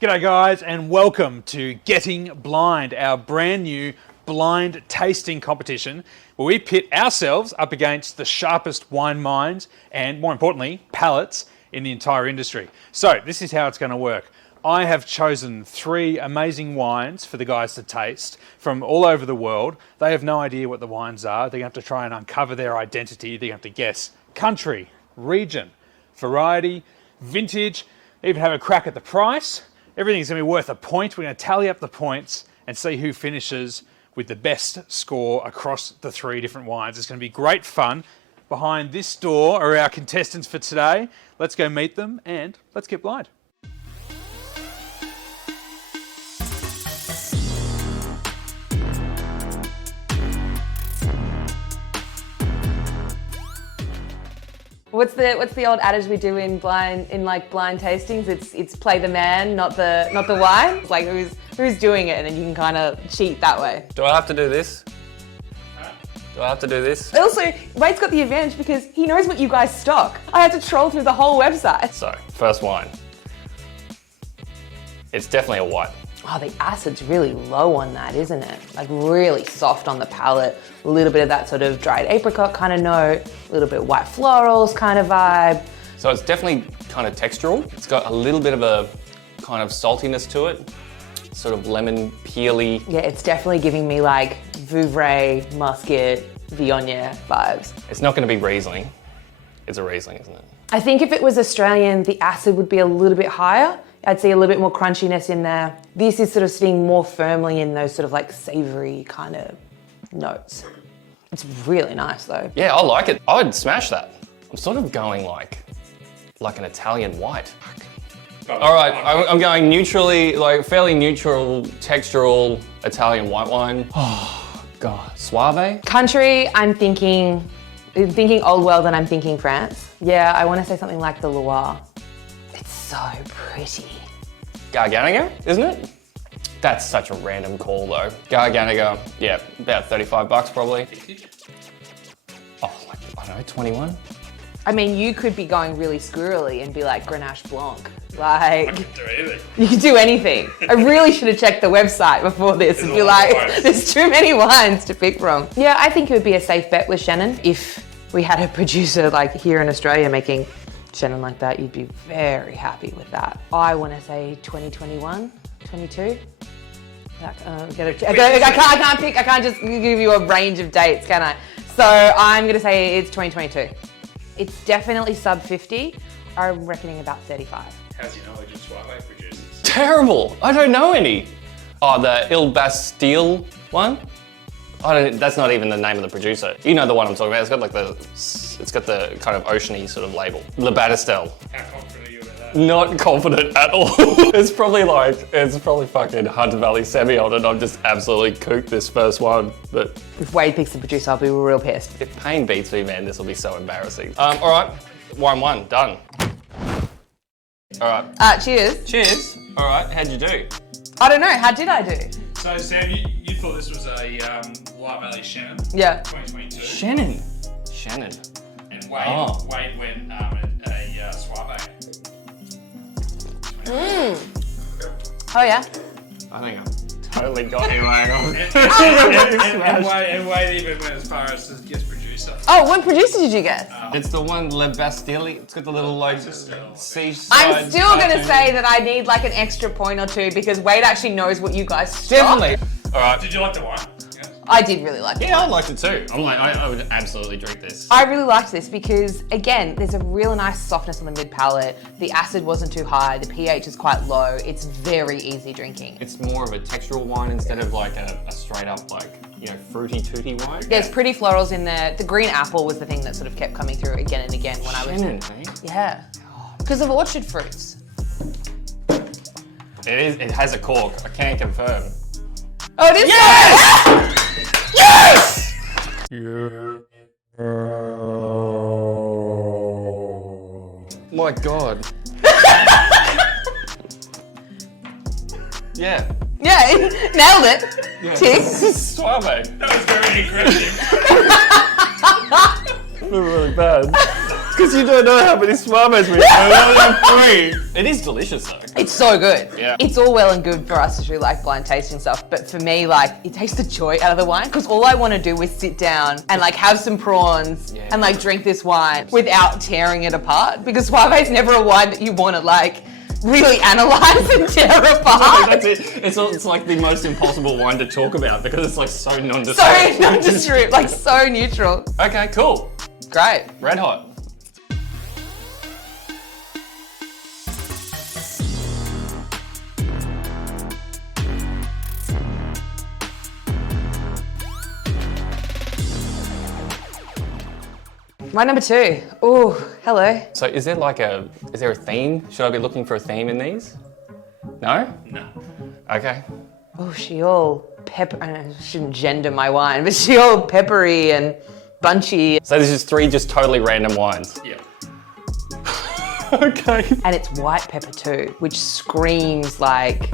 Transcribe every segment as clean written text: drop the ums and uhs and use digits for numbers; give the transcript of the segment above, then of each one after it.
G'day guys and welcome to Getting Blind, our brand new blind tasting competition where we pit ourselves up against the sharpest wine minds and, more importantly, palates in the entire industry. So this is how it's going to work. I have chosen 3 amazing wines for the guys to taste from all over the world. They have no idea what the wines are. They're going to have to try and uncover their identity. They're going to have to guess country, region, variety, vintage, even have a crack at the price. Everything's going to be worth a point. We're going to tally up the points and see who finishes with the best score across the 3 different wines. It's going to be great fun. Behind this door are our contestants for today. Let's go meet them and let's get blind. What's the old adage we do in blind tastings? It's play the man, not the wine. It's like who's doing it, and then you can kind of cheat that way. Do I have to do this? Do I have to do this? Also, Wade's got the advantage because he knows what you guys stock. I had to troll through the whole website. So, first wine. It's definitely a white. Oh, the acid's really low on that, isn't it? Like really soft on the palate. A little bit of that sort of dried apricot kind of note, a little bit white florals kind of vibe. So it's definitely kind of textural. It's got a little bit of a kind of saltiness to it. Sort of lemon, peely. Yeah, it's definitely giving me like Vouvray, Muscat, Viognier vibes. It's not going to be Riesling. It's a Riesling, isn't it? I think if it was Australian, the acid would be a little bit higher. I'd see a little bit more crunchiness in there. This is sort of sitting more firmly in those sort of like savoury kind of notes. It's really nice though. Yeah, I like it. I would smash that. I'm sort of going like an Italian white. All right, I'm going neutrally, like fairly neutral, textural Italian white wine. Oh, God. Suave? Country, I'm thinking Old World and I'm thinking France. Yeah, I want to say something like the Loire. It's so pretty. Garganega, isn't it? That's such a random call though. Garganega, yeah, about $35 probably. Oh, like, I don't know, 21? I mean, you could be going really squirrely and be like Grenache Blanc. Like, I can do anything. You can do anything. I really should have checked the website before this and be like, there's too many wines to pick from. Yeah, I think it would be a safe bet with Shannon. If we had a producer like here in Australia making Shannon like that, you'd be very happy with that. I want to say 2021, 22. I can't just give you a range of dates, can I? So I'm going to say it's 2022. It's definitely sub 50. I'm reckoning about 35. How's your knowledge of Suave producers? Terrible. I don't know any. Oh, the Il Bastille one? That's not even the name of the producer. You know the one I'm talking about. It's got the kind of oceany sort of label. Le Battistel. How confident are you about that? Not confident at all. It's probably fucking Hunter Valley Semillon and I've just absolutely cooked this first one. But if Wade picks the producer, I'll be real pissed. If Payne beats me, man, this will be so embarrassing. All right, wine 1, done. All right. Cheers. Cheers. All right, how'd you do? I don't know, how did I do? So Sam, you thought this was a Loire Valley Shannon? Yeah. 2022. Shannon. And Wade went a Suave. Oh yeah. I think I totally got him, and Wade even went as far as to guess producer. Oh, what producer did you guess? It's the one Le Bastille. It's got the little like seaside. I'm still gonna say that I need like an extra point or 2 because Wade actually knows what you guys stock. Definitely. All right. Did you like the wine? I did really like it. Yeah, I liked it too. I would absolutely drink this. I really liked this because, again, there's a real nice softness on the mid palate. The acid wasn't too high. The pH is quite low. It's very easy drinking. It's more of a textural wine instead of like a straight up like, you know, fruity tooty wine. There's pretty florals in there. The green apple was the thing that sort of kept coming through again and again when I was... Shannon, eh? Yeah. Because of orchard fruits. It has a cork. I can confirm. Oh, it is? Yes! Yes! Yeah. My God. Yeah. Yeah, nailed it. Yeah. Tick. Suave. That was very aggressive. Really bad. Because you don't know how many Suaves we have. We only have 3. It is delicious though. It's so good. Yeah. It's all well and good for us to do like blind tasting stuff, but for me, like it takes the joy out of the wine because all I want to do is sit down and like have some prawns and like drink this wine without tearing it apart because Suave's never a wine that you want to like really analyze and tear apart. That's it. It's like the most impossible wine to talk about because it's like so nondescript. So nondescript, like so neutral. Okay, cool. Great. Red hot. My number 2. Oh, hello. So is there a theme? Should I be looking for a theme in these? No? No. Okay. Oh, she all pepper. I shouldn't gender my wine, but she all peppery and bunchy. So this is 3 just totally random wines. Yeah. Okay. And it's white pepper too, which screams like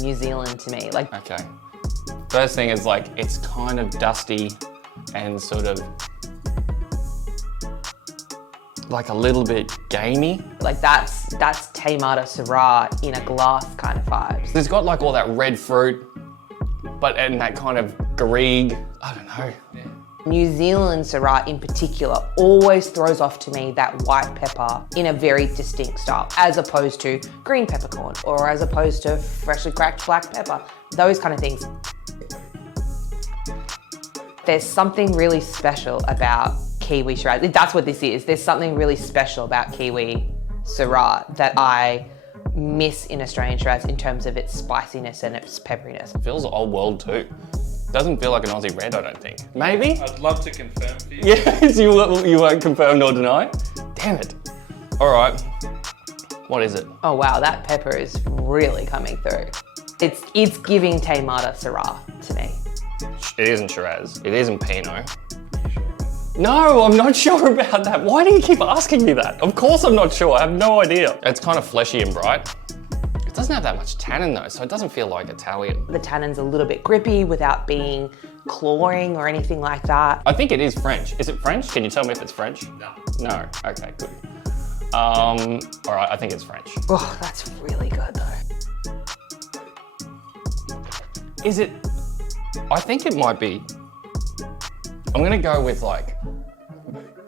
New Zealand to me. Like, Okay. First thing is like, it's kind of dusty and sort of like a little bit gamey. like that's Tamata Syrah in a glass kind of vibes. It's got like all that red fruit, but and that kind of garrigue. I don't know. New Zealand Syrah in particular always throws off to me that white pepper in a very distinct style, as opposed to green peppercorn or as opposed to freshly cracked black pepper, those kind of things. There's something really special about Kiwi Syrah. That's what this is. There's something really special about Kiwi Syrah that I miss in Australian Shiraz in terms of its spiciness and its pepperiness. It feels old world too. Doesn't feel like an Aussie red, I don't think. Maybe? I'd love to confirm for you. Yes, you won't confirm nor deny? Damn it. All right. What is it? Oh wow, that pepper is really coming through. It's giving Tamata Syrah to me. It isn't Shiraz. It isn't Pinot. No, I'm not sure about that. Why do you keep asking me that? Of course I'm not sure. I have no idea. It's kind of fleshy and bright. It doesn't have that much tannin though, so it doesn't feel like Italian. The tannin's a little bit grippy without being clawing or anything like that. I think it is French. Is it French? Can you tell me if it's French? No. No. Okay, good. All right, I think it's French. Oh, that's really good though. Is it? I think it might be. I'm gonna go with like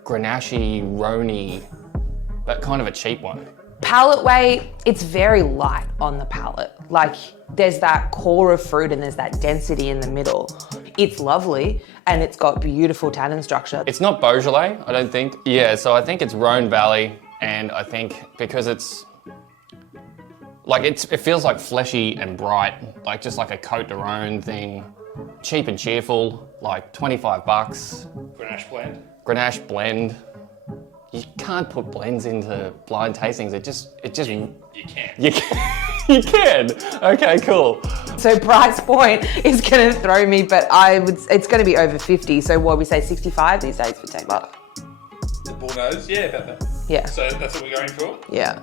Grenache, Rhône, but kind of a cheap one. Palate weight, it's very light on the palate. Like there's that core of fruit and there's that density in the middle. It's lovely and it's got beautiful tannin structure. It's not Beaujolais, I don't think. Yeah, so I think it's Rhône Valley, and I think because it's like it feels like fleshy and bright, like just like a Côte de Rhône thing. Cheap and cheerful, like $25. Grenache blend. Grenache blend. You can't put blends into blind tastings. It just. You can. You can. You can. Okay, cool. So price point is gonna throw me, but it's gonna be over 50. So what we say 65 these days for Tamata? The Bordeaux, yeah, about that. Yeah. So that's what we're going for? Yeah.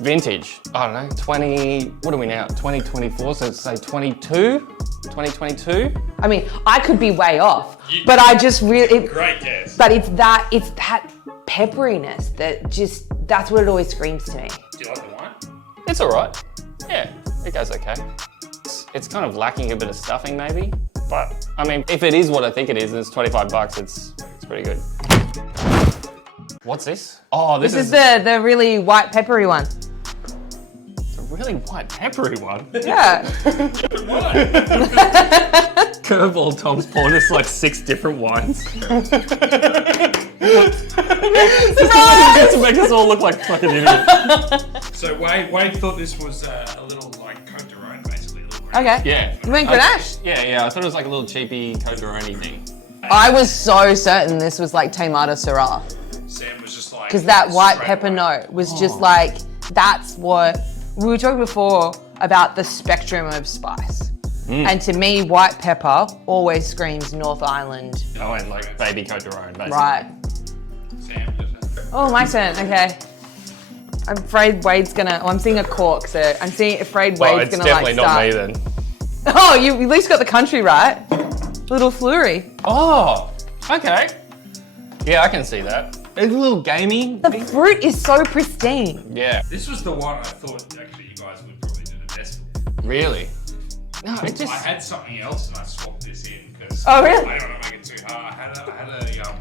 Vintage. I don't know. 20. What are we now? 2024. So say 22. 2022. I mean, I could be way off, but I just really. Great guess. But it's that pepperiness that's what it always screams to me. Do you like the wine? It's all right. Yeah, it goes okay. It's kind of lacking a bit of stuffing maybe, but I mean, if it is what I think it is, and it's $25, it's pretty good. What's this? Oh, this is the really white peppery one. It's a really white peppery one. Yeah. Curveball Tom's poured us like 6 different wines. Just to make us all look like fucking idiots. So Wade thought this was a little like Côte de Rhône, basically. Okay. Yeah. You mean Grenache? Yeah. I thought it was like a little cheapy Côte de Rhône thing. I was so certain this was like Tamata Syrah. Sam was just like... Because that white straight pepper away. note was just like, that's what, we were talking before about the spectrum of spice. And to me, white pepper always screams North Island. Oh, and like baby Côte de Rhône, basically. Right. Sam, Oh, my turn, okay. I'm afraid Wade's gonna, I'm seeing a cork, so I'm afraid Well, Wade's it's gonna like definitely not me start. then. Oh, you at least got the country right. Little flurry. Oh, okay. Yeah, I can see that. It's a little gamey. The fruit is so pristine. Yeah. This was the one I thought actually you guys would probably do the best with. Really? No, it I just... had something else and I swapped this in because Oh, really? I don't want to make it too hard. I had a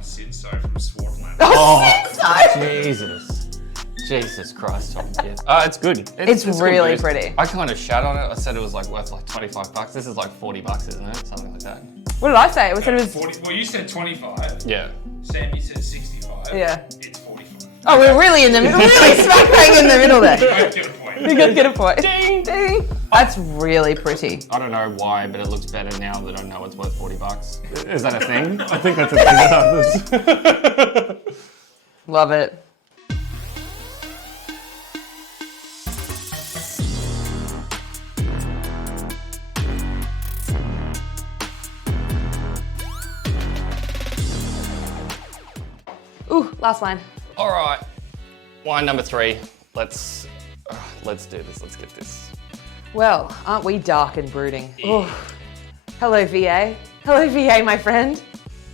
Sinso from Swartland. Jesus Christ, Tom. Yes. It's good. It's really good. pretty. I kind of shat on it. I said it was like worth like $25. This is like $40, isn't it? Something like that. What did I say? I said it was... 40, well, you said 25. Yeah. Sam, you said 65. Yeah. It's 45. Oh, we're really in the middle. Really smack bang in the middle there. You both get a point. You guys get a point. Ding, ding. That's really pretty. I don't know why, but it looks better now that I know it's worth $40. Is that a thing? I think that's a thing that happens. Love it. Ooh, last wine. All right, wine number 3. Let's do this. Let's get this. Well, aren't we dark and brooding? Oh, hello VA. Hello VA, my friend.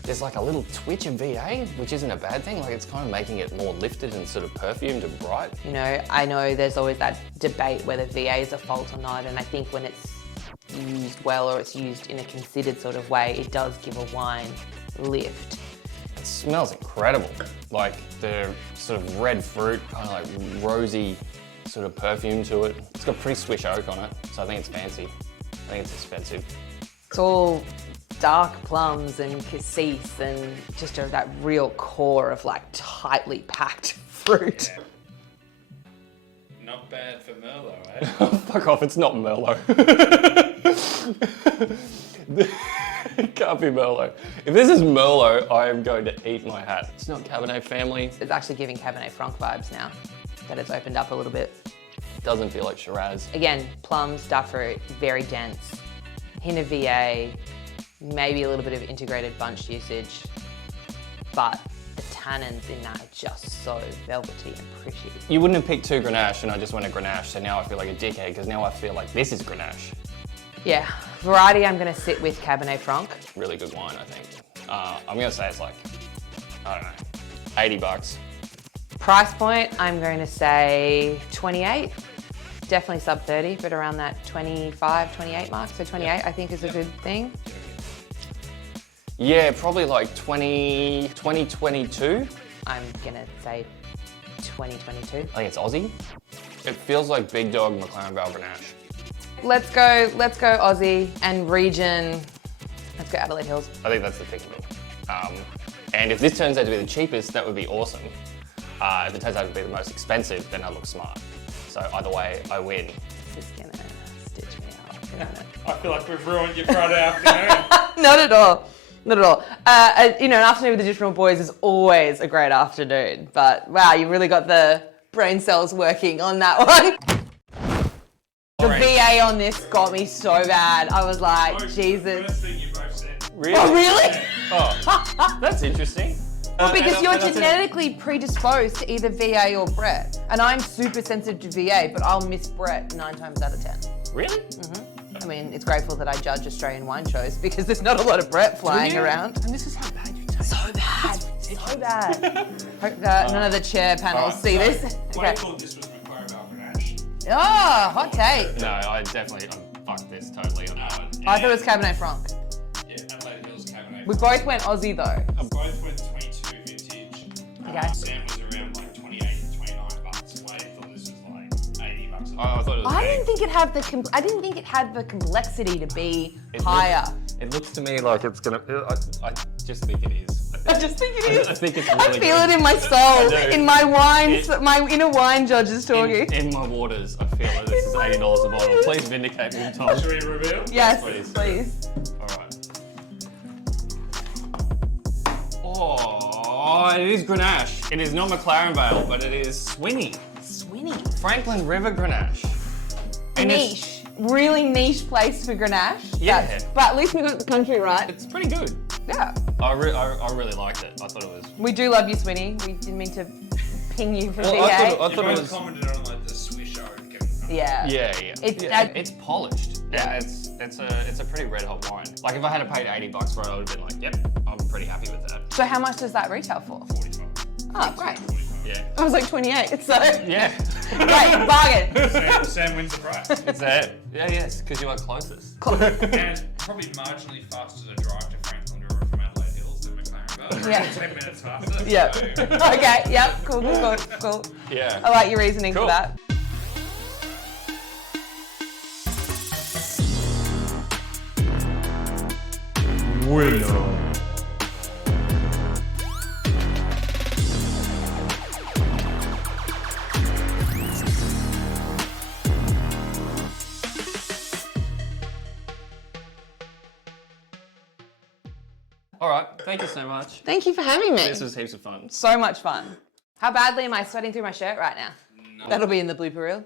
There's like a little twitch of VA, which isn't a bad thing. Like it's kind of making it more lifted and sort of perfumed and bright. You know, I know there's always that debate whether VA is a fault or not, and I think when it's used well or it's used in a considered sort of way, it does give a wine lift. It smells incredible. Like the sort of red fruit, kind of like rosy sort of perfume to it. It's got pretty Swiss oak on it, so I think it's fancy. I think it's expensive. It's all dark plums and cassis and just that real core of like tightly packed fruit. Yeah. Not bad for Merlot, eh? Fuck off, it's not Merlot. It can't be Merlot. If this is Merlot, I am going to eat my hat. It's not Cabernet family. It's actually giving Cabernet Franc vibes now that it's opened up a little bit. It doesn't feel like Shiraz. Again, plums, dark fruit, very dense. Hint of VA, maybe a little bit of integrated bunch usage, but the tannins in that are just so velvety and pretty. You wouldn't have picked 2 Grenache and I just went to Grenache, so now I feel like a dickhead because now I feel like this is Grenache. Yeah, variety I'm gonna sit with Cabernet Franc. Really good wine, I think. I'm gonna say it's like, I don't know, $80. Price point, I'm going to say 28. Definitely sub 30, but around that 25, 28 mark. So 28 I think is a good thing. Yeah, probably like 2022. I'm gonna say 2022. I think it's Aussie. It feels like Big Dog McLaren Vale Grenache. Let's go Aussie and region. Let's go Adelaide Hills. I think that's the pick of it. And if this turns out to be the cheapest, that would be awesome. If it turns out to be the most expensive, then I look smart. So either way, I win. This is gonna stitch me up, isn't it? I feel like we've ruined your Friday afternoon. Not at all. Not at all. You know, an afternoon with the Different Boys is always a great afternoon. But wow, you really got the brain cells working on that one. The VA on this got me so bad. I was like, Jesus. First thing you both said. Really? Oh, really? Oh, that's interesting. Well, because you're genetically predisposed to either VA or Brett. And I'm super sensitive to VA, but I'll miss Brett 9 times out of 10. Really? I mean, it's grateful that I judge Australian wine shows because there's not a lot of Brett flying around. And this is how bad you taste. So bad. So bad. Hope that none of the chair panels see this. What I thought this was McLaren Vale Grenache. Oh, hot take. No, I definitely fucked this totally. I thought it was Cabernet Franc. Yeah, Adelaide Hills Cabernet. We both went Aussie though. Both went 22 vintage. Okay. Sam was around like 28 to $29. Wade thought this was like $80. I thought it was I big. didn't think it had the complexity to be higher. It looks to me like it's gonna. I just think it is. I just think it is. I think it's I really feel good. it in my soul, I do. in my wines, my inner wine judge is talking. In my waters, I feel that this is $80 a bottle. Please vindicate me, Tom. Should we reveal? Yes, Please. please. All right. Oh, it is Grenache. It is not McLaren Vale, but it is Swinny. Swinny. Franklin River Grenache. And Niche. Really niche place for Grenache. Yeah. But at least we got the country right. It's pretty good. Yeah. I really liked it. I thought it was. We do love you, Swinny. We didn't mean to ping you for Well, VA. I thought You it both was. commented on like the Swiss oak. Yeah. Yeah. It's It's polished. Yeah. It's a pretty red hot wine. Like if I had paid $80 for it, I would have been like, yep, I'm pretty happy with that. So how much does that retail for? 45. Oh, great. Yeah. I was like 28, so Yeah. great, bargain. Sam wins the prize. It's it. Yeah, yes, because you are closest. And probably marginally faster to drive to Franklin River from Adelaide Hills than McLaren. Yeah. 10 minutes faster. Yep. So- Okay, yep, cool. Yeah. I like your reasoning Cool. for that. Winner. All right. Thank you so much. Thank you for having me. This was heaps of fun. So much fun. How badly am I sweating through my shirt right now? That'll be in the blooper reel.